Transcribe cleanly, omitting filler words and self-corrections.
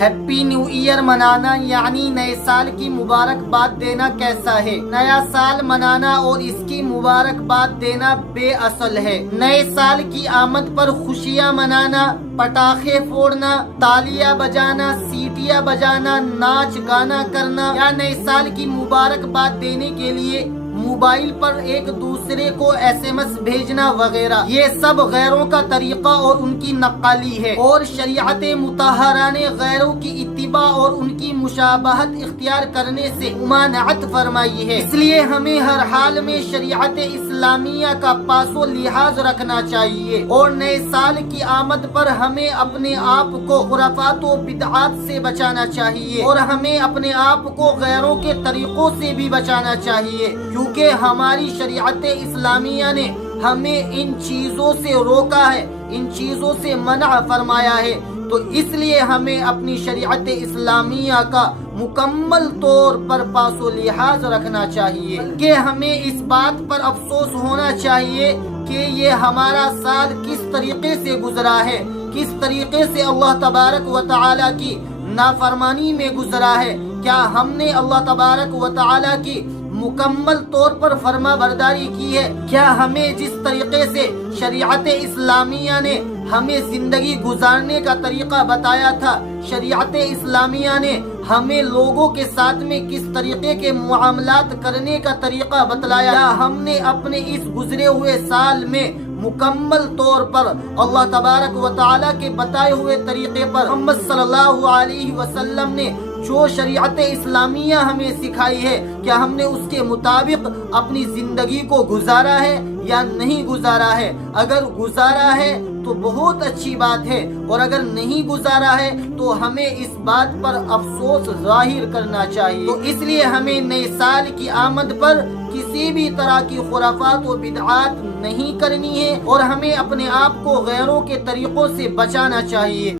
Happy new year मनाना यानी नए साल की मुबारकबाद देना कैसा है? नया साल मनाना और इसकी मुबारकबाद देना बेअसल है। नए साल की आमद पर खुशियां मनाना, पटाखे फोड़ना, तालियां बजाना, सीटियां बजाना, नाच गाना करना या नए साल की मुबारकबाद देने के लिए मोबाइल पर एक दूसरे को एसएमएस भेजना वगैरह, ये सब गैरों का तरीका और उनकी नक्काली है और शरीयत मुतहरा ने गैरों की इत्तिबा और उनकी मुशाबहत इख्तियार करने से मुमानअत फरमाई है। इसलिए हमें हर हाल में शरीयत इस्लामिया का पासो लिहाज रखना चाहिए और नए साल की आमद पर हमें अपने आप को खुराफात व बिदआत से बचाना चाहिए और हमें अपने आप को गैरों के तरीकों से भी बचाना चाहिए, क्योंकि हमारी शरीयत इस्लामिया ने हमें इन चीजों से रोका है, इन चीजों से मना फरमाया है। तो इसलिए हमें अपनी शरीयत इस्लामिया का मुकम्मल तौर पर पासो लिहाज रखना चाहिए, कि हमें इस बात पर अफसोस होना चाहिए कि ये हमारा साल किस तरीके से गुजरा है, किस तरीके से अल्लाह तबारक व तआला की नाफरमानी में गुजरा है। क्या हमने अल्लाह तबारक व तआला की मुकम्मल तौर पर फर्मा बरदारी की है? क्या हमें जिस तरीके से शरीयत इस्लामिया ने हमें जिंदगी गुजारने का तरीका बताया था, शरीयत इस्लामिया ने हमें लोगों के साथ में किस तरीके के मुआमलात करने का तरीका बतलाया, क्या हमने अपने इस गुजरे हुए साल में मुकम्मल तौर पर अल्लाह तबारक व तआला के बताए हुए तरीके पर मोहम्मद सल्लल्लाहु अलैहि वसल्लम ने जो शरीयत इस्लामिया हमें सिखाई है, क्या हमने उसके मुताबिक अपनी जिंदगी को गुजारा है या नहीं गुजारा है? अगर गुजारा है तो बहुत अच्छी बात है, और अगर नहीं गुजारा है तो हमें इस बात पर अफसोस जाहिर करना चाहिए। तो इसलिए हमें नए साल की आमद पर किसी भी तरह की खुराफात व बिदआत नहीं करनी है और हमें अपने आप को गैरों के तरीकों से बचाना चाहिए।